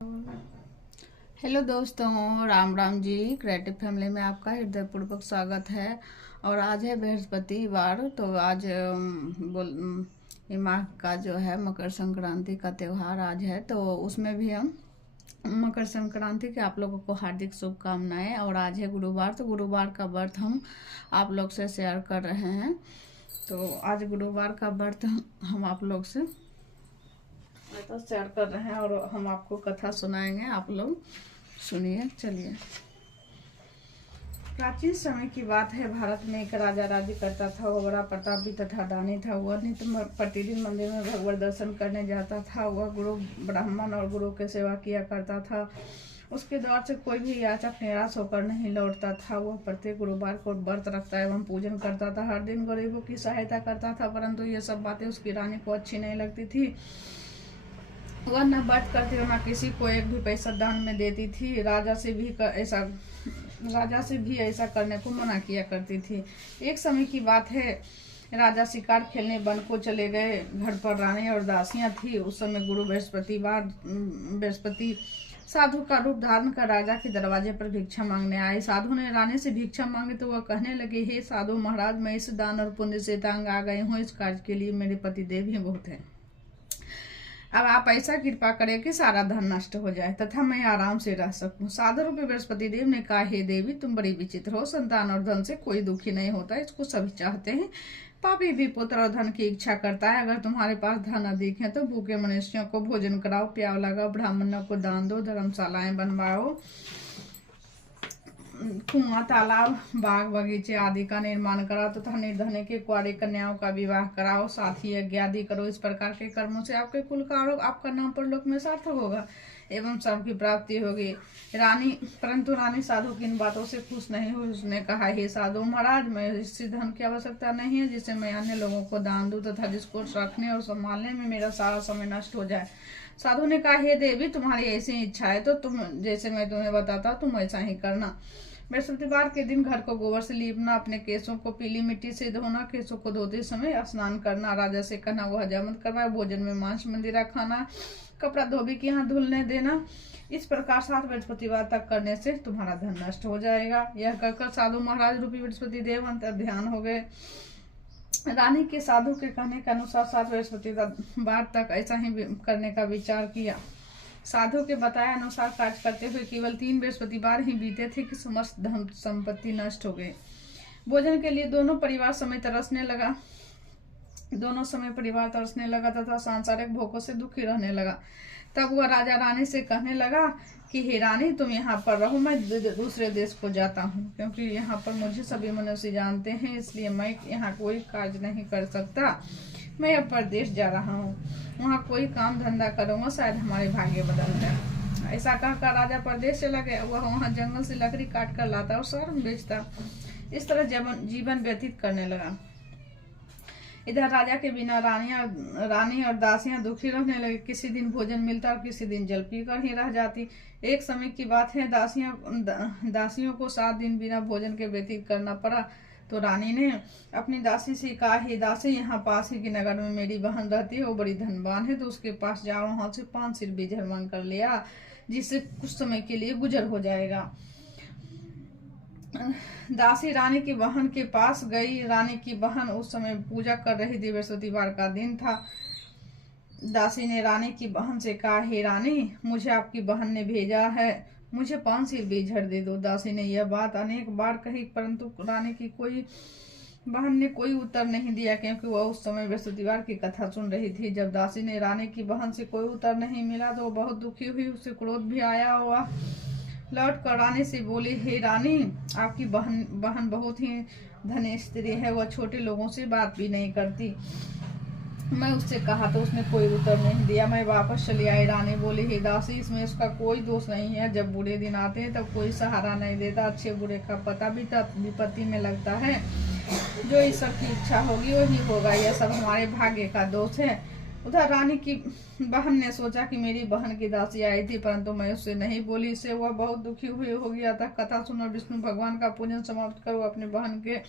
Hello दोस्तों, Ram Ram ji. Creative family में आपका हृदयपूर्वक स्वागत है। और आज है बृहस्पतिवार। तो आज ये माह का जो है मकर संक्रांति का त्यौहार आज है। तो उसमें भी हम मकर संक्रांति के आप लोगों को हार्दिक शुभकामनाएं। और आज है गुरुवार, तो गुरुवार का व्रत हम आप लोग से शेयर कर रहे हैं। तो आज गुरुवार का व्रत हम आप लोग से तो शेयर कर रहे हैं और हम आपको कथा सुनाएंगे। आप लोग सुनिए। चलिए। प्राचीन समय की बात है। भारत में एक राजा राज्य करता था। वह बड़ा प्रतापी तथा दानी था। वह नित्य प्रतिदिन मंदिर में भगवत दर्शन करने जाता था। वह गुरु ब्राह्मण और गुरु की सेवा किया करता था। उसके द्वार से कोई भी याचक निराश होकर नहीं लौटता था। वह प्रत्येक गुरुवार को व्रत रखता एवं पूजन करता था। हर दिन गरीबों की सहायता करता था। परंतु ये सब बातें उसकी रानी को अच्छी नहीं लगती थी। वह न व्रत करती और न किसी को एक भी पैसा दान में देती थी। राजा से भी ऐसा करने को मना किया करती थी। एक समय की बात है। राजा शिकार खेलने वन को चले गए। घर पर रानी और दासियां थी। उस समय गुरु बृहस्पति साधु का रूप धारण कर राजा के दरवाजे पर भिक्षा मांगने आए। साधु ने रानी से भिक्षा मांगी तो वह कहने लगे, हे साधु महाराज, मैं इस दान और पुण्य से तंग आ गई हूँ। इस कार्य के लिए मेरे पति देव ही बहुत है। अब आप ऐसा कृपा करें कि सारा धन नष्ट हो जाए तथा मैं आराम से रह सकूं। साधु रूपी बृहस्पति देव ने कहा, हे देवी, तुम बड़ी विचित्र हो। संतान और धन से कोई दुखी नहीं होता, इसको सभी चाहते हैं। पापी भी पुत्र और धन की इच्छा करता है। अगर तुम्हारे पास धन अधिक है तो भूखे मनुष्यों को भोजन कराओ, प्याव लगाओ, ब्राह्मणों को दान दो, धर्मशालाएं बनवाओ, कुआं, तालाब, बाग बगीचे आदि का निर्माण कराओ तथा निर्धन के कुंवारी कन्याओं का विवाह कराओ, साथ ही यज्ञ आदि करो। इस प्रकार के कर्मों से आपके कुल का आरोप आपका नाम परलोक में सार्थक होगा एवं सबकी प्राप्ति होगी। परंतु रानी साधु की इन बातों से खुश नहीं हुई। उसने कहा, हे साधु महाराज, मैं इससे धन की आवश्यकता नहीं है जिससे मैं अन्य लोगों को दान दूं तथा जिसको रखने और संभालने में मेरा सारा समय नष्ट हो जाए। साधु ने कहा, हे देवी, तुम्हारी ऐसी इच्छा है तो तुम जैसे मैं तुम्हें बताता तुम ऐसा ही करना। बृहस्पतिवार के दिन घर को गोबर से लीपना, अपने केसों को पीली मिट्टी से धोना, केसों को धोते समय स्नान करना, राजा से कहना वह हजामत करवाए, भोजन में मांस मंदिरा खाना, कपड़ा धोबी के यहाँ धुलने देना। इस प्रकार 7 बृहस्पतिवार तक करने से तुम्हारा धन नष्ट हो जाएगा। यह कहकर साधु महाराज रूपी बृहस्पति देव अंतर ध्यान हो गए। रानी के साधु के कहने के अनुसार 7 बृहस्पतिवार तक ऐसा ही करने का विचार किया। साधु के बताए अनुसार कार्य करते हुए केवल 3 बृहस्पतिवार ही बीते थे कि समस्त धन संपत्ति नष्ट हो गई। भोजन के लिए दोनों समय परिवार तरसने लगा तथा सांसारिक भोगों से दुखी रहने लगा। तब वह राजा रानी से कहने लगा कि हे रानी, तुम यहाँ पर रहो, मैं दूसरे देश को जाता हूँ, क्योंकि यहाँ पर मुझे सभी मनुष्य जानते हैं, इसलिए मैं यहाँ कोई कार्य नहीं कर सकता। मैं अब परदेश जा रहा हूँ, वहाँ कोई काम धंधा करूंगा, शायद हमारे भाग्य बदल जाए। ऐसा कहकर राजा परदेश चला गया। वह वहाँ जंगल से लकड़ी काट कर लाता और शहर में बेचता। इस तरह जीवन व्यतीत करने लगा। इधर राजा के बिना रानी और दासियां दुखी रहने लगे। किसी दिन भोजन मिलता और किसी दिन जल पीकर ही रह जाती। एक समय की बात है। दासियों को 7 दिन बिना भोजन के व्यतीत करना पड़ा। तो रानी ने अपनी दासी से कहा, हे दासी, यहाँ पास ही के नगर में मेरी बहन रहती है, वो बड़ी धनवान है, तो उसके पास जाओ, वहां से 5 सिर बीजर मांग कर ले आ, जिससे कुछ समय के लिए गुजर हो जाएगा। दासी रानी की बहन के पास गई। रानी की बहन उस समय पूजा कर रही थी। बृहस्पतिवार का दिन था। दासी ने रानी की बहन से कहा, हे रानी, मुझे आपकी बहन ने भेजा है, मुझे 5 सिर बीजर दे दो। दासी ने यह बात अनेक बार कही, परंतु रानी की बहन ने कोई उत्तर नहीं दिया, क्योंकि वह उस समय बृहस्पतिवार की कथा सुन रही थी। जब दासी ने रानी की बहन से कोई उत्तर नहीं मिला तो वह बहुत दुखी हुई। उसे क्रोध भी आया हुआ। लौट कर रानी से बोली, हे रानी, आपकी बहन बहुत ही धनी स्त्री है, वह छोटे लोगों से बात भी नहीं करती। मैं उससे कहा तो उसने कोई उत्तर नहीं दिया। मैं वापस चली आई। रानी बोली, हे दासी, इसमें उसका कोई दोष नहीं है। जब बुरे दिन आते हैं तब कोई सहारा नहीं देता। अच्छे बुरे का पता भी तब विपत्ति में लगता है। जो ईश्वर की इच्छा होगी वही होगा। यह सब हमारे भाग्य का दोष है। उधर रानी की बहन ने सोचा कि मेरी बहन की दासी आई थी, परंतु मैं उससे नहीं बोली। इससे वह बहुत दुखी हुई हो गया था। कथा सुनकर विष्णु भगवान का पूजन समाप्त कर वो अपनी बहन के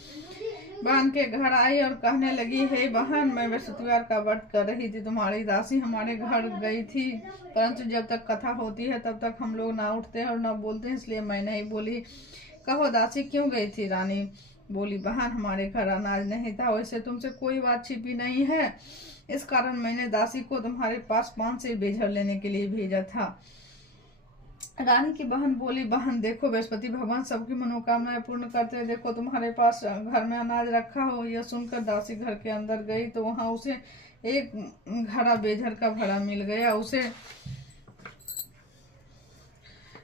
बहन के घर आई और कहने लगी, हे बहन, मैं बृहस्पतिवार का व्रत कर रही थी, तुम्हारी दासी हमारे घर गई थी, परंतु जब तक कथा होती है तब तक हम लोग ना उठते हैं और ना बोलते हैं, इसलिए मैं नहीं बोली। कहो दासी क्यों गई थी? रानी बोली, बहन हमारे घर अनाज नहीं था, वैसे तुमसे कोई बात छिपी नहीं है, इस कारण मैंने दासी को तुम्हारे पास 5 से बेझर लेने के लिए भेजा था। रानी की बहन बोली, बहन देखो, बृहस्पति भगवान सबकी मनोकामनाएं पूर्ण करते हैं, देखो तुम्हारे पास घर में अनाज रखा हो। यह सुनकर दासी घर के अंदर गई तो वहां उसे एक घड़ा बेझर का भरा मिल गया। उसे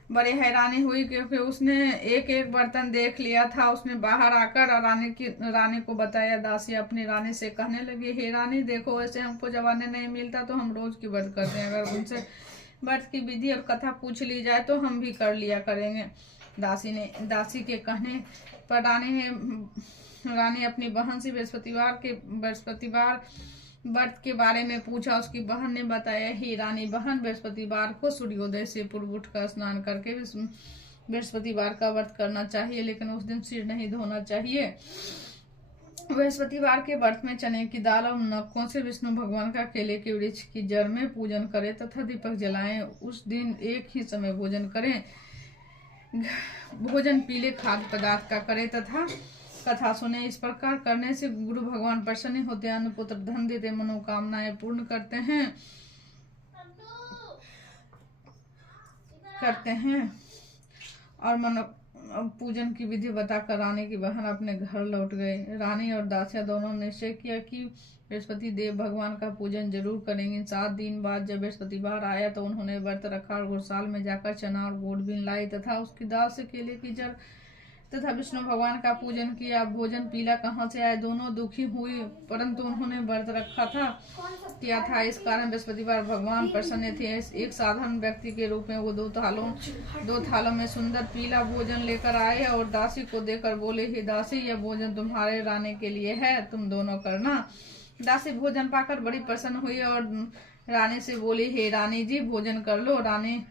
बड़ी हैरानी हुई क्योंकि उसने एक एक बर्तन देख लिया था। उसने बाहर आकर रानी को बताया। दासी अपनी रानी से कहने लगी, हे रानी देखो, ऐसे हमको जब अन्न नहीं मिलता तो हम रोज की व्रत करते हैं, अगर उनसे व्रत की विधि और कथा पूछ ली जाए तो हम भी कर लिया करेंगे। दासी के कहने पर रानी अपनी बहन से बृहस्पतिवार व्रत के बारे में पूछा। उसकी बहन ने बताया, ही रानी बहन, बृहस्पतिवार को सूर्योदय से पूर्व उठकर स्नान करके बृहस्पतिवार का व्रत करना चाहिए, लेकिन उस दिन सिर नहीं धोना चाहिए। बृहस्पतिवार के व्रत में चने की दाल और नक्कों से विष्णु भगवान का केले के वृक्ष की जड़ में पूजन करें तथा दीपक जलाएं। उस दिन एक ही समय भोजन करें। भोजन पीले खाद्य पदार्थ का करें तथा कथा सुने। इस प्रकार करने से गुरु भगवान प्रसन्न होते हैं, अन्न पुत्र धन देते, मनोकामनाएं पूर्ण करते हैं और पूजन की विधि बताकर रानी की बहन अपने घर लौट गए। रानी और दासिया दोनों ने निश्चय किया कि बृहस्पति देव भगवान का पूजन जरूर करेंगे। 7 दिन बाद जब बृहस्पतिवार आया तो उन्होंने व्रत रखा और घुड़साल में जाकर चना और गुड़ बीन लाई तथा उसकी दाल से केले की जड़ तथा विष्णु भगवान का पूजन किया। भोजन पीला कहाँ से आए? दोनों दुखी हुए, परंतु उन्होंने व्रत रखा किया था, इस कारण बृहस्पतिवार भगवान प्रसन्न थे। एक साधारण व्यक्ति के रूप में वो दो थालों में सुंदर पीला भोजन लेकर आए और दासी को देकर बोले, हे दासी, यह भोजन तुम्हारे रानी के लिए है, तुम दोनों करना। दासी भोजन पाकर बड़ी प्रसन्न हुई और रानी से बोली, हे रानी जी, भोजन कर लो। रानी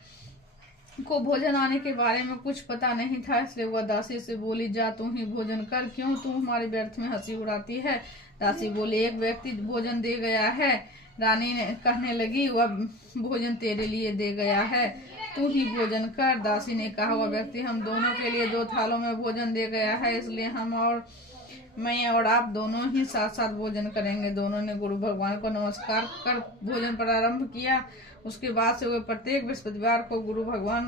को भोजन आने के बारे में कुछ पता नहीं था, इसलिए वह दासी से बोली, जा तू ही भोजन कर, क्यों तू हमारे व्यर्थ में हंसी उड़ाती है? दासी बोली, एक व्यक्ति भोजन दे गया है। रानी ने कहने लगी, वह भोजन तेरे लिए दे गया है, तू ही भोजन कर। दासी ने कहा, वह व्यक्ति हम दोनों के लिए 2 थालों में भोजन दे गया है, इसलिए मैं और आप दोनों ही साथ साथ भोजन करेंगे। दोनों ने गुरु भगवान को नमस्कार कर भोजन प्रारंभ किया। उसके बाद से वे प्रत्येक बृहस्पतिवार को गुरु भगवान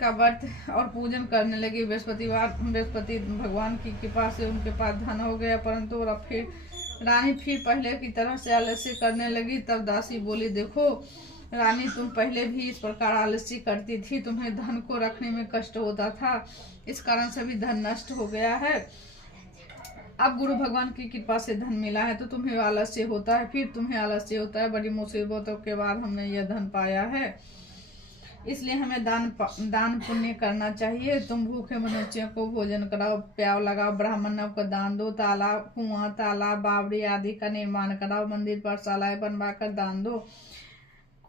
का व्रत और पूजन करने लगे। बृहस्पति भगवान की कृपा से उनके पास धन हो गया, परंतु रानी फिर पहले की तरह से आलस्य करने लगी। तब दासी बोली, देखो रानी, तुम पहले भी इस प्रकार आलस्य करती थी, तुम्हें धन को रखने में कष्ट होता था, इस कारण सभी धन नष्ट हो गया है। अब गुरु भगवान की कृपा से धन मिला है तो तुम्हें आलस्य होता है, फिर तुम्हें आलस्य होता है। बड़ी मुसीबतों के बाद हमने यह धन पाया है, इसलिए हमें दान पुण्य करना चाहिए। तुम भूखे मनुष्यों को भोजन कराओ, प्याव लगाओ, ब्राह्मणों को दान दो, कुआं तालाब बावड़ी आदि का निर्माण कराओ, मंदिर पर शालाएं बनवाकर दान दो,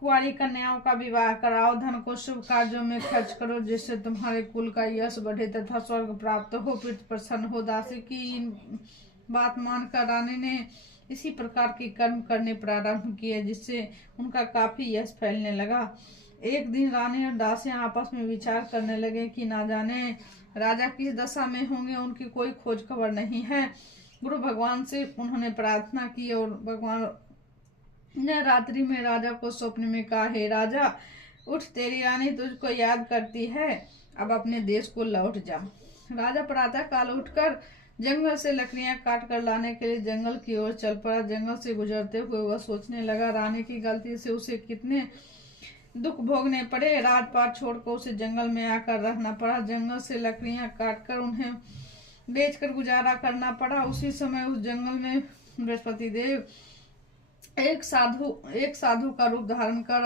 कुंवारी कन्याओं का विवाह कराओ, धन को शुभ कार्यों में खर्च करो, जिससे तुम्हारे कुल का यश बढ़े तथा स्वर्ग प्राप्त हो, पितृ प्रसन्न हो। दासी की बात मानकर रानी ने इसी प्रकार के कर्म करने प्रारंभ किए, जिससे उनका काफी यश फैलने लगा। एक दिन रानी और दासियां आपस में विचार करने लगे कि ना जाने राजा किस दशा में होंगे, उनकी कोई खोज खबर नहीं है। गुरु भगवान से उन्होंने प्रार्थना की और भगवान ने रात्रि में राजा को स्वप्न में कहा, हे राजा, उठ, तेरी रानी तुझको याद करती है, अब अपने देश को लौट जा। राजा प्रातः काल उठकर जंगल से लकड़ियां काट कर लाने के लिए जंगल की ओर चल पड़ा। जंगल से गुजरते हुए वह सोचने लगा, रानी की गलती से उसे कितने दुख भोगने पड़े। राजपाट छोड़कर उसे जंगल में आकर रहना पड़ा। जंगल से लकड़ियां काटकर उन्हें बेचकर गुजारा करना पड़ा। उसी समय उस जंगल में बृहस्पति देव एक साधु का रूप धारण कर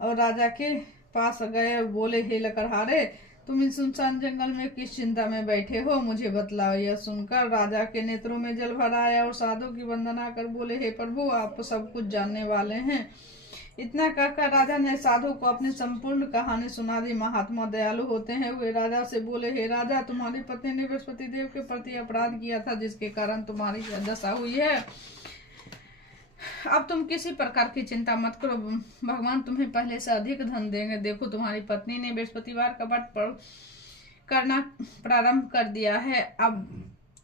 और राजा के पास गए और बोले, हे लकड़हारे, तुम इस सुनसान जंगल में किस चिंता में बैठे हो, मुझे बतलाओ। यह सुनकर राजा के नेत्रों में जल भर आया और साधु की वंदना कर बोले, हे प्रभु, आप सब कुछ जानने वाले हैं, इतना कहकर राजा ने साधु को अपनी संपूर्ण कहानी सुना दी। महात्मा दयालु होते हैं, वे राजा से बोले, हे राजा, तुम्हारी पत्नी ने बृहस्पति देव के प्रति अपराध किया था, जिसके कारण तुम्हारी दशा हुई है। अब तुम किसी प्रकार की चिंता मत करो, भगवान तुम्हें पहले से अधिक धन देंगे। देखो, तुम्हारी पत्नी ने बृहस्पतिवार का व्रत करना प्रारंभ कर दिया है। अब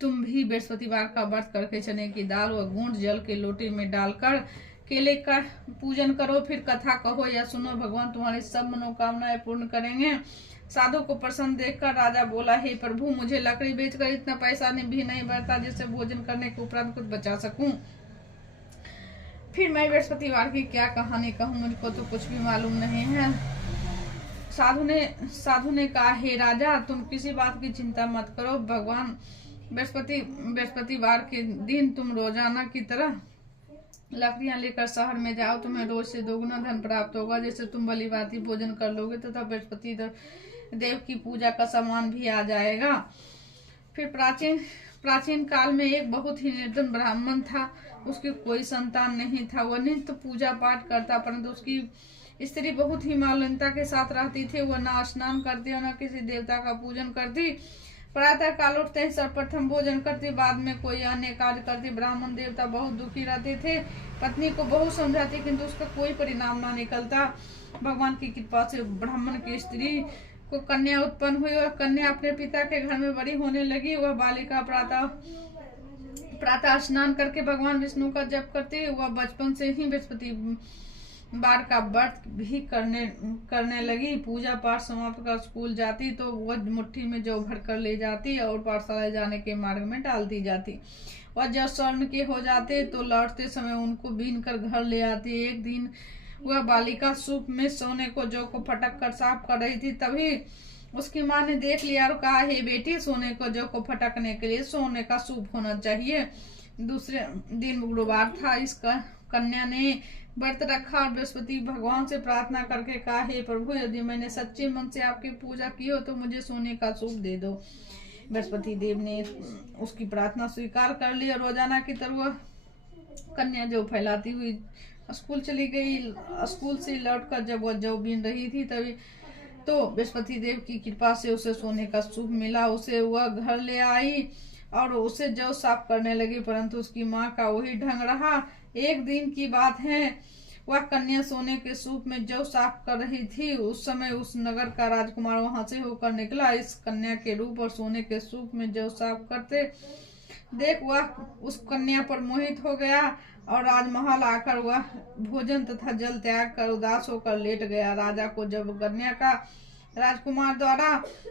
तुम भी बृहस्पतिवार का व्रत करके चने की दाल व गूंद जल के लोटे में डालकर केले का पूजन करो, फिर कथा कहो या सुनो, भगवान तुम्हारी सब मनोकामनाएं पूर्ण करेंगे। साधु को प्रसन्न देखकर राजा बोला, हे प्रभु, मुझे लकड़ी बेचकर इतना पैसा भी नहीं बचता जिससे भोजन करने के उपरांत कुछ बचा सकूं। फिर मैं बृहस्पतिवार की क्या कहानी कहूँ, मुझको तो कुछ भी मालूम नहीं है। साधु ने कहा, हे राजा, तुम किसी बात की चिंता मत करो, भगवान बृहस्पतिवार के दिन तुम रोजाना की तरह लकड़ियां लेकर शहर में जाओ, तुम्हें रोज से दोगुना धन प्राप्त होगा, जैसे तुम भली भांति भोजन कर लोगे तथा बृहस्पति देव की पूजा का सामान भी आ जाएगा। फिर प्राचीन काल में एक बहुत ही निर्धन ब्राह्मण था, उसकी कोई संतान नहीं था। वह नित्य पूजा पाठ करता, परंतु उसकी स्त्री बहुत ही मलिनता के साथ रहती थी। वह न स्नान करती और न किसी देवता का पूजन करती। प्रातः काल उठते ही सर्वप्रथम भोजन करती, बाद में कोई अन्य कार्य करती। ब्राह्मण देवता बहुत दुखी रहते थे, पत्नी को बहुत समझाती किंतु उसका कोई परिणाम ना निकलता। भगवान की कृपा से ब्राह्मण की स्त्री को कन्या उत्पन्न हुई और कन्या अपने पिता के घर में बड़ी होने लगी। वह बालिका प्रातः स्नान करके भगवान विष्णु का जप करती। वह बचपन से ही बृहस्पतिवार का व्रत भी करने लगी। पूजा पाठ समाप्त कर स्कूल जाती तो वह मुट्ठी में जौ भर कर ले जाती और पाठशाला जाने के मार्ग में डालती जाती। और जब स्वर्ण के हो जाते तो लौटते समय उनको बीन कर घर ले आती। एक दिन वह बालिका सूप में सोने को जौ को फटक कर साफ कर रही थी, तभी उसकी माँ ने देख लिया और कहा, हे बेटी, सोने को जौ को फटकने के लिए सोने का सूप होना चाहिए। दूसरे दिन गुरुवार था। इस कन्या ने व्रत रखा और बृहस्पति भगवान से प्रार्थना करके कहा, हे प्रभु, यदि मैंने सच्चे मन से आपकी पूजा की हो तो मुझे सोने का सूप दे दो। बृहस्पति देव ने उसकी प्रार्थना स्वीकार कर ली और रोजाना की तरह कन्या जौ फैलाती हुई स्कूल चली गई। स्कूल से लौटकर जब वह जौ बीन रही थी तभी तो बृहस्पति देव की कृपा से उसे सोने का सूप मिला। उसे वह घर ले आई और उसे जौ साफ करने लगी, परंतु उसकी माँ का वही ढंग रहा। एक दिन की बात है, वह कन्या सोने के सूप में जौ साफ कर रही थी। उस समय उस नगर का राजकुमार वहां से होकर निकला। इस कन्या के रूप और सोने के सूप में जौ साफ करते देख वह उस कन्या पर मोहित हो गया और राजमहल आकर वह भोजन तथा जल त्याग कर उदास होकर लेट गया। राजा को जब कन्या का राजकुमार द्वारा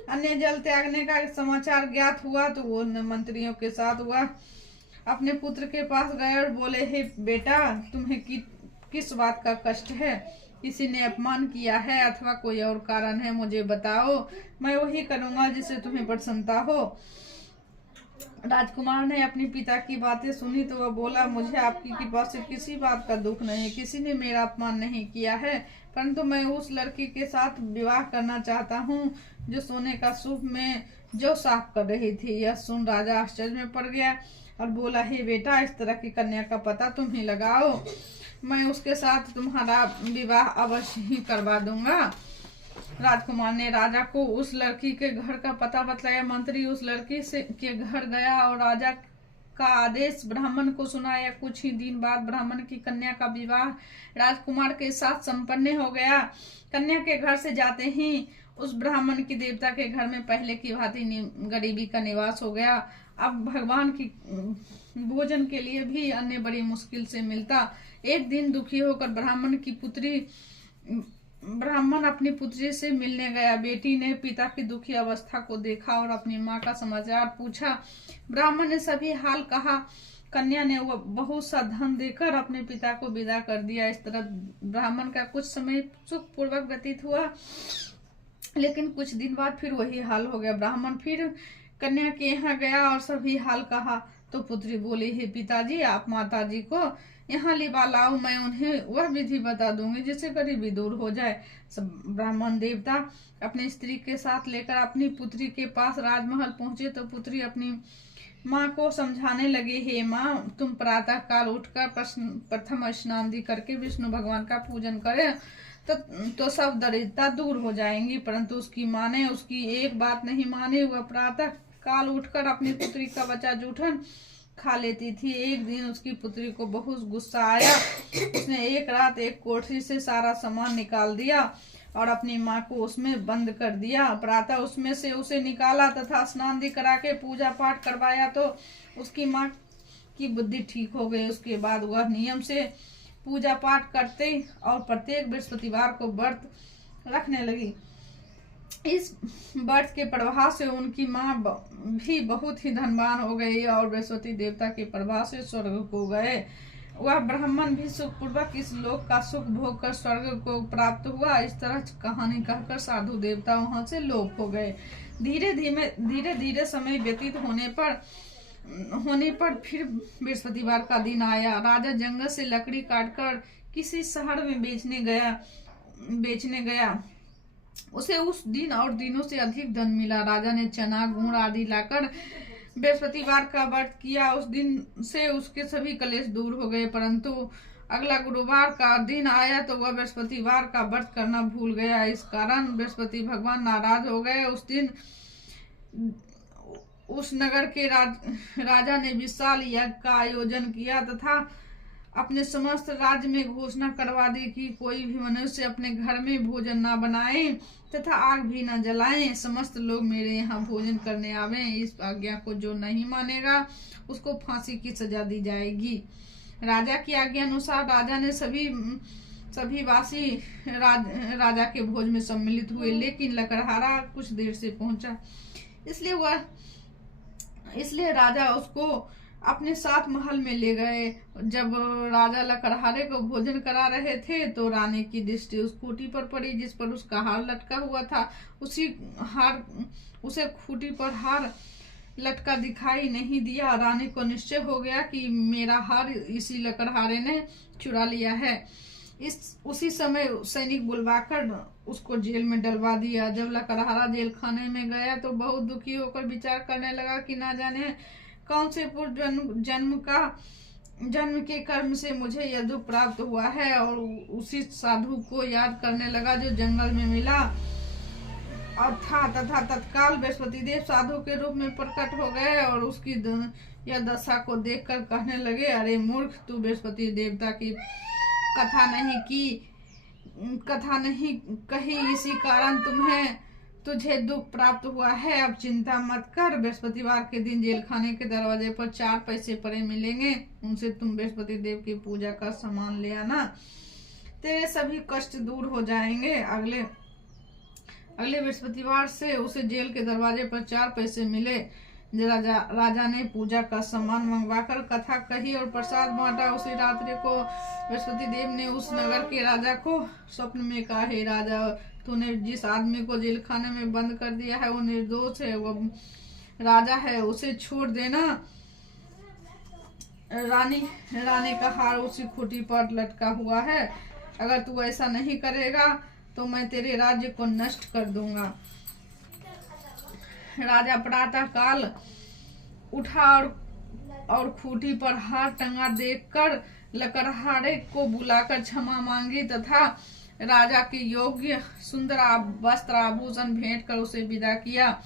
अन्य जल त्यागने का समाचार ज्ञात हुआ तो वो मंत्रियों के साथ वह अपने पुत्र के पास गए और बोले, हे बेटा, तुम्हें किस बात का कष्ट है? किसी ने अपमान किया है अथवा कोई और कारण है? मुझे बताओ, मैं वही करूंगा जिससे तुम्हें प्रसन्नता हो। राजकुमार ने अपने पिता की बातें सुनी तो वह बोला, मुझे आपकी कृपा से किसी बात का दुख नहीं, किसी ने मेरा अपमान नहीं किया है, परंतु मैं उस लड़की के साथ विवाह करना चाहता हूँ जो सोने का सूप में जौ साफ कर रही थी। यह सुन राजा आश्चर्य में पड़ गया और बोला, हे बेटा, इस तरह की कन्या का पता तुम ही लगाओ, मैं उसके साथ तुम्हारा विवाह अवश्य ही करवा दूंगा। राजकुमार ने राजा को उस लड़की के घर का पता बतलाया। मंत्री उस लड़की के घर गया और राजा का आदेश ब्राह्मण को सुनाया। कुछ ही दिन बाद ब्राह्मण की कन्या का विवाह राजकुमार के साथ संपन्न हो गया। कन्या के घर से जाते ही उस ब्राह्मण की देवता के घर में पहले की भांति गरीबी का निवास हो गया। अब भगवान की भोजन के लिए भी अन्य बड़ी मुश्किल से मिलता। एक दिन दुखी होकर ब्राह्मण अपनी पुत्री से मिलने गया। बेटी ने पिता की दुखी अवस्था को देखा और अपनी माँ का समाचार पूछा। ब्राह्मण ने सभी हाल कहा। कन्या ने वह बहुत सा धन देकर अपने पिता को विदा कर दिया। इस तरह ब्राह्मण का कुछ समय सुख पूर्वक व्यतीत हुआ, लेकिन कुछ दिन बाद फिर वही हाल हो गया। ब्राह्मण फिर कन्या के यहाँ गया और सभी हाल कहा तो पुत्री बोली, हे पिताजी, आप माताजी को यहाँ लिवा लाओ, मैं उन्हें वह विधि बता दूंगी जिससे गरीबी दूर हो जाए। सब ब्राह्मण देवता अपनी स्त्री के साथ लेकर अपनी पुत्री के पास राजमहल पहुंचे तो पुत्री अपनी माँ को समझाने लगे, हे माँ, तुम प्रातः काल उठकर प्रथम स्नान दी करके विष्णु भगवान का पूजन करें तो सब दरिद्रता दूर हो जाएंगी। परंतु उसकी माँ ने उसकी एक बात नहीं मानी। वह प्रातः काल उठकर अपनी पुत्री का बचा जूठन खा लेती थी। एक दिन उसकी पुत्री को बहुत गुस्सा आया। उसने एक रात एक कोठरी से सारा सामान निकाल दिया और अपनी माँ को उसमें बंद कर दिया। प्रातः उसमें से उसे निकाला तथा स्नान दी करा के पूजा पाठ करवाया तो उसकी माँ की बुद्धि ठीक हो गई। उसके बाद वह नियम से पूजा पाठ करते और प्रत्येक बृहस्पतिवार को व्रत रखने लगी। इस व्रत के प्रभाव से उनकी माँ भी बहुत ही धनवान हो गई और बृहस्पति देवता के प्रभाव से स्वर्ग को गए। वह ब्राह्मण भी सुखपूर्वक इस लोक का सुख भोग कर स्वर्ग को प्राप्त हुआ। इस तरह कहानी कहकर साधु देवता वहां से लोप हो गए। धीरे धीरे समय व्यतीत होने पर फिर बृहस्पतिवार का दिन आया। राजा जंगल से लकड़ी काटकर किसी शहर में बेचने गया। उसे उस दिन और दिनों से अधिक धन मिला। राजा ने चना गुड़ आदि लाकर बृहस्पतिवार का व्रत किया। उस दिन से उसके सभी कलेश दूर हो गए। परंतु अगला गुरुवार का दिन आया तो वह बृहस्पतिवार का व्रत करना भूल गया। इस कारण बृहस्पति भगवान नाराज हो गए। उस दिन उस नगर के राजा ने विशाल यज्ञ का आयोजन किया तथा अपने समस्त राज्य में घोषणा करवा दी कि कोई भी मनुष्य अपने घर में भोजन न बनाए तथा आग भी न जलाएं। समस्त लोग मेरे यहाँ भोजन करने आवे। इस आज्ञा को जो नहीं मानेगा उसको फांसी की सजा दी जाएगी। राजा की आज्ञा अनुसार राजा ने सभी वासी राजा के भोज में सम्मिलित हुए, लेकिन लकड़हारा कुछ देर से पहुंचा। इसलिए राजा उसको अपने साथ महल में ले गए। जब राजा लकड़हारे को भोजन करा रहे थे तो रानी की दृष्टि उस खूंटी पर पड़ी जिस पर उसका हार लटका हुआ था। उसे खूंटी पर हार लटका दिखाई नहीं दिया। रानी को निश्चय हो गया कि मेरा हार इसी लकड़हारे ने चुरा लिया है। उसी समय सैनिक बुलवाकर उसको जेल में डलवा दिया। जब लकड़हारा जेल खाने में गया तो बहुत दुखी होकर विचार करने लगा कि ना जाने कौन से पूर्व जन्म के कर्म से मुझे यह दुख प्राप्त हुआ है। और उसी साधु को याद करने लगा जो जंगल में मिला और तथा तत्काल बृहस्पति देव साधु के रूप में प्रकट हो गए और उसकी यह दशा को देखकर कहने लगे, अरे मूर्ख, तू बृहस्पति देवता की कथा नहीं कही, इसी कारण तुझे दुख प्राप्त हुआ है। अब चिंता मत कर। बृहस्पतिवार के दिन जेल खाने के दरवाजे पर 4 पैसे पड़े मिलेंगे। उनसे तुम बृहस्पति देव की पूजा का सामान ले आना। तेरे सभी कष्ट दूर हो जाएंगे। अगले बृहस्पतिवार से उसे जेल के दरवाजे पर 4 पैसे मिले। राजा ने पूजा का सामान मंगवाकर कथा कही और प्रसाद बांटा। उसी रात्रि को बृहस्पति देव ने उस नगर के राजा को स्वप्न में कहा, हे राजा, तूने जिस आदमी को जेल खाने में बंद कर दिया है वो निर्दोष है, वो राजा है, उसे छोड़ देना। रानी का हार उसी खूंटी पर लटका हुआ है। अगर तू ऐसा नहीं करेगा तो मैं तेरे राज्य को नष्ट कर दूंगा। राजा प्रातः काल उठा और खूंटी पर हार टंगा देखकर लकड़हारे को बुलाकर क्षमा मांगी तथा राजा के योग्य सुंदर वस्त्र आभूषण भेंट कर उसे विदा किया।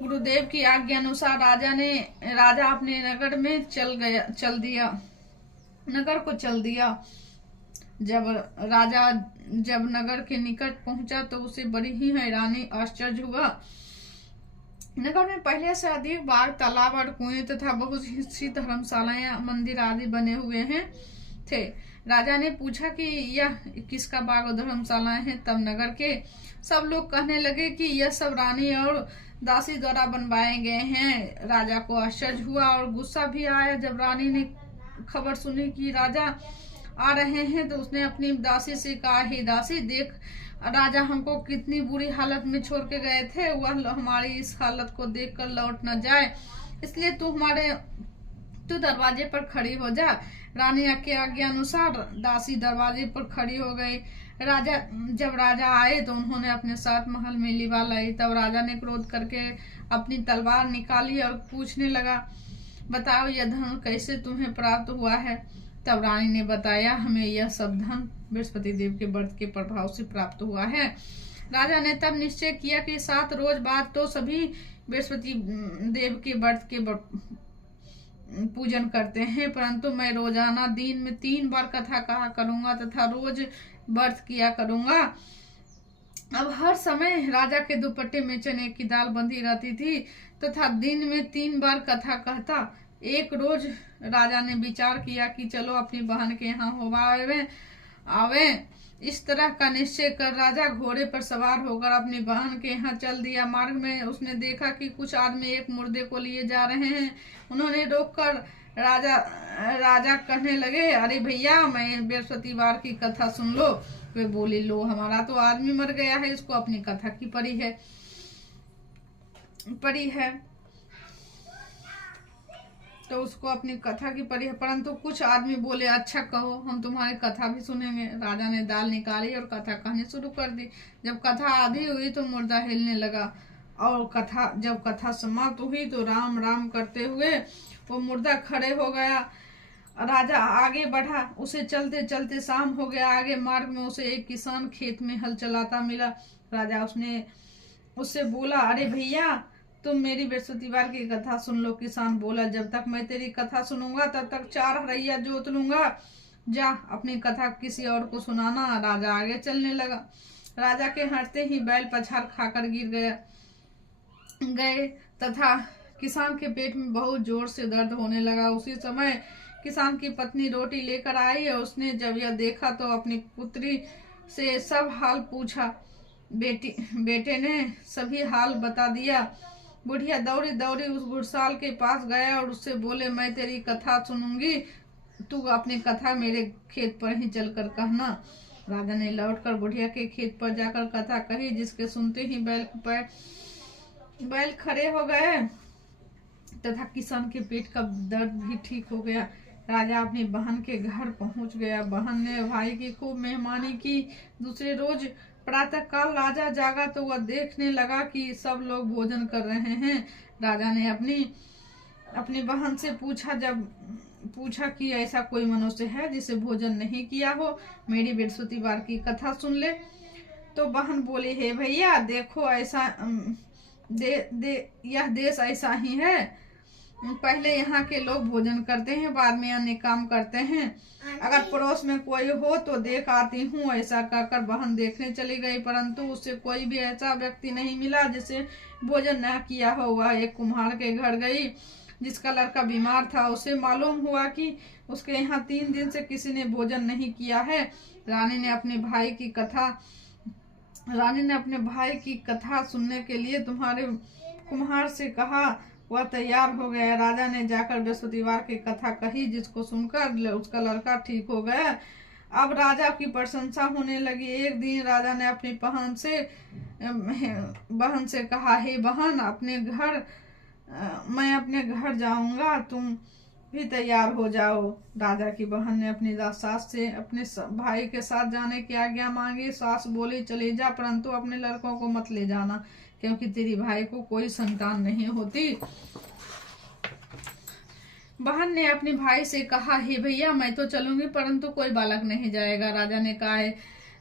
गुरुदेव की आज्ञा अनुसार राजा अपने नगर में चल दिया। जब नगर के निकट पहुंचा तो उसे बड़ी ही हैरानी आश्चर्य हुआ। नगर में पहले से अधिक बाग, तालाब और कुएं तथा बहुत सी धर्मशालाएं, मंदिर आदि बने हुए थे। राजा ने पूछा कि यह किसका बाग और धर्मशालाएं हैं। तब नगर के सब लोग कहने लगे कि यह सब रानी और दासी द्वारा बनवाए गए हैं। राजा को आश्चर्य हुआ और गुस्सा भी आया। जब रानी ने खबर सुनी कि राजा आ रहे हैं तो उसने अपनी दासी से कहा, हे दासी, देख, राजा हमको कितनी बुरी हालत में छोड़ के गए थे। वह हमारी इस हालत को देखकर लौट न जाए, इसलिए तू दरवाजे पर खड़ी हो जा। रानी के आज्ञा अनुसार दासी दरवाजे पर खड़ी हो गई। जब राजा आए तो उन्होंने अपने साथ महल में लिवा लाई। तब राजा ने क्रोध करके अपनी तलवार निकाली और पूछने लगा, बताओ यह धन कैसे तुम्हें प्राप्त हुआ है। तब रानी ने बताया, हमें यह सब धन बृहस्पति देव के व्रत के प्रभाव से प्राप्त हुआ है। राजा ने तब निश्चय किया कि 7 रोज बाद तो सभी बृहस्पति देव के व्रत के पूजन करते हैं, परंतु मैं रोजाना दिन में 3 बार कथा कहा करूंगा तथा रोज व्रत किया करूंगा। अब हर समय राजा के दुपट्टे में चने की दाल बंधी रहती थी तथा दिन में 3 बार कथा कहता। एक रोज राजा ने विचार किया कि चलो अपनी बहन के यहाँ होवा आवे। इस तरह का निश्चय कर राजा घोड़े पर सवार होकर अपनी बहन के यहाँ चल दिया। मार्ग में उसने देखा कि कुछ आदमी एक मुर्दे को लिए जा रहे हैं। उन्होंने रोककर राजा कहने लगे, अरे भैया, मैं बृहस्पतिवार की कथा सुन लो। वे बोले, लो, हमारा तो आदमी मर गया है, इसको अपनी कथा की पड़ी है तो उसको अपनी कथा की पड़ी है। परंतु कुछ आदमी बोले, अच्छा कहो, हम तुम्हारी कथा भी सुनेंगे। राजा ने दाल निकाली और कथा कहनी शुरू कर दी। जब कथा आधी हुई तो मुर्दा हिलने लगा और जब कथा समाप्त हुई तो राम राम करते हुए वो मुर्दा खड़े हो गया। राजा आगे बढ़ा। उसे चलते चलते शाम हो गया। आगे मार्ग में उसे एक किसान खेत में हल चलाता मिला। राजा उससे बोला, अरे भैया, तुम मेरी बृहस्पतिवार की कथा सुन लो। किसान बोला, जब तक मैं तेरी कथा सुनूंगा तब तक 4 हरैया जोत लूंगा। जा, अपनी कथा किसी और को सुनाना। राजा आगे चलने लगा। राजा के हटते ही बैल पछाड़ खाकर गिर गए तथा किसान के पेट में बहुत जोर से दर्द होने लगा। उसी समय किसान की पत्नी रोटी लेकर आई और उसने जब यह देखा तो अपनी पुत्री से सब हाल पूछा। बेटे ने सभी हाल बता दिया। बुढ़िया दौड़ी दौड़ी उस घुड़साल के पास गया और उससे बोले, मैं तेरी कथा सुनूंगी, तू अपनी कथा मेरे खेत पर ही चलकर कहना। राजा ने लौटकर बुढ़िया के खेत पर जाकर कथा कही, जिसके सुनते ही बैल खड़े हो गए तथा किसान के पेट का दर्द भी ठीक हो गया। राजा अपनी बहन के घर पहुंच गया। बहन ने भाई की खूब मेहमानी की। दूसरे रोज प्रातः काल राजा जागा तो वह देखने लगा कि सब लोग भोजन कर रहे हैं। राजा ने अपनी बहन से पूछा कि ऐसा कोई मनुष्य है जिसे भोजन नहीं किया हो, मेरी बृहस्पतिवार की कथा सुन ले। तो बहन बोली, हे भैया, देखो, ऐसा यह देश ऐसा ही है। पहले यहाँ के लोग भोजन करते हैं, बाद में अन्य काम करते हैं। अगर पड़ोस में कोई हो तो देख आती हूँ। ऐसा कहकर बहन देखने चली गई, परंतु उससे कोई भी ऐसा व्यक्ति नहीं मिला जिसे भोजन न किया हो। वह एक कुम्हार के घर गई जिसका लड़का बीमार था। उसे मालूम हुआ कि उसके यहाँ 3 दिन से किसी ने भोजन नहीं किया है। रानी ने अपने भाई की कथा सुनने के लिए तुम्हारे कुम्हार से कहा। वह तैयार हो गया। राजा ने जाकर बृहस्पतिवार की कथा कही, जिसको सुनकर उसका लड़का ठीक हो गया। अब राजा की प्रशंसा होने लगी। एक दिन राजा ने अपनी बहन से कहा, हे बहन, मैं अपने घर जाऊंगा, तुम भी तैयार हो जाओ। राजा की बहन ने अपनी सास से अपने भाई के साथ जाने की आज्ञा मांगी। सास बोली, चले जा, परंतु अपने लड़कों को मत ले जाना, क्योंकि तेरी भाई को कोई संतान नहीं होती। बहन ने अपने भाई से कहा, हे भैया, मैं तो चलूंगी, परंतु कोई बालक नहीं जाएगा। राजा ने कहा,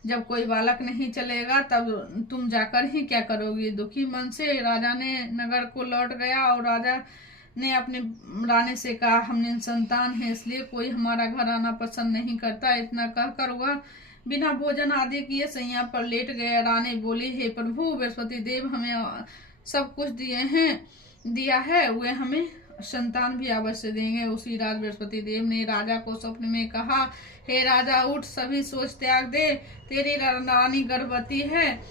जब कोई बालक नहीं चलेगा तब तुम जाकर ही क्या करोगी। दुखी मन से राजा ने नगर को लौट गया और राजा ने अपनी रानी से कहा, हम निसंतान हैं, इसलिए कोई हमारा घर आना पसंद नहीं करता। इतना कहकर वह बिना भोजन आदि किए सैया पर लेट गया। रानी बोली, हे प्रभु, बृहस्पति देव हमें सब कुछ दिया है, वे हमें संतान भी अवश्य देंगे। उसी रात बृहस्पति देव ने राजा को स्वप्न में कहा, हे राजा, उठ, सभी सोच त्याग दे, तेरी रानी गर्भवती है।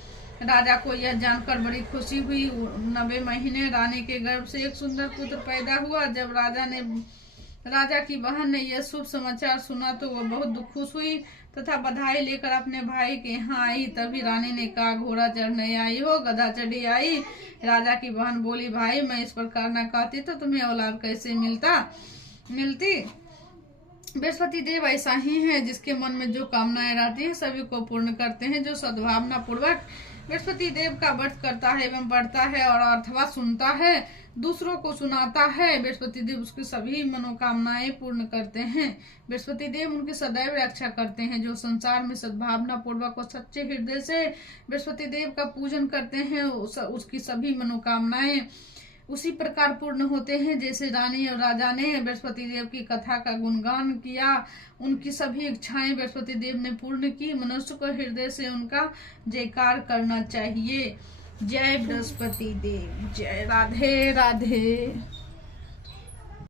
राजा को यह जानकर बड़ी खुशी हुई। 90 महीने रानी के गर्भ से एक सुंदर पुत्र पैदा हुआ। जब राजा की बहन ने यह शुभ समाचार सुना तो वह बहुत खुश हुई तथा बधाई लेकर अपने भाई के यहाँ आई। तभी रानी ने कहा, घोड़ा चढ़ने आई हो, गधा चढ़ी आई। राजा की बहन बोली, भाई, मैं इस प्रकार न कहती तो तुम्हें औलाद कैसे मिलती। बृहस्पति देव ऐसा ही है, जिसके मन में जो कामनाएं रहती है सभी को पूर्ण करते हैं। जो सद्भावना पूर्वक बृहस्पति देव का व्रत करता है एवं पढ़ता है और अथवा सुनता है, दूसरों को सुनाता है, बृहस्पति देव उसकी सभी मनोकामनाएं पूर्ण करते हैं। बृहस्पति देव उनकी सदैव रक्षा करते हैं। जो संसार में सद्भावना पूर्वक और सच्चे हृदय से बृहस्पति देव का पूजन करते हैं, उसकी सभी मनोकामनाएं उसी प्रकार पूर्ण होते हैं जैसे रानी और राजा ने बृहस्पति देव की कथा का गुणगान किया। उनकी सभी इच्छाएं बृहस्पति देव ने पूर्ण की। मनुष्य को हृदय से उनका जयकार करना चाहिए। जय बृहस्पति देव, जय राधे राधे।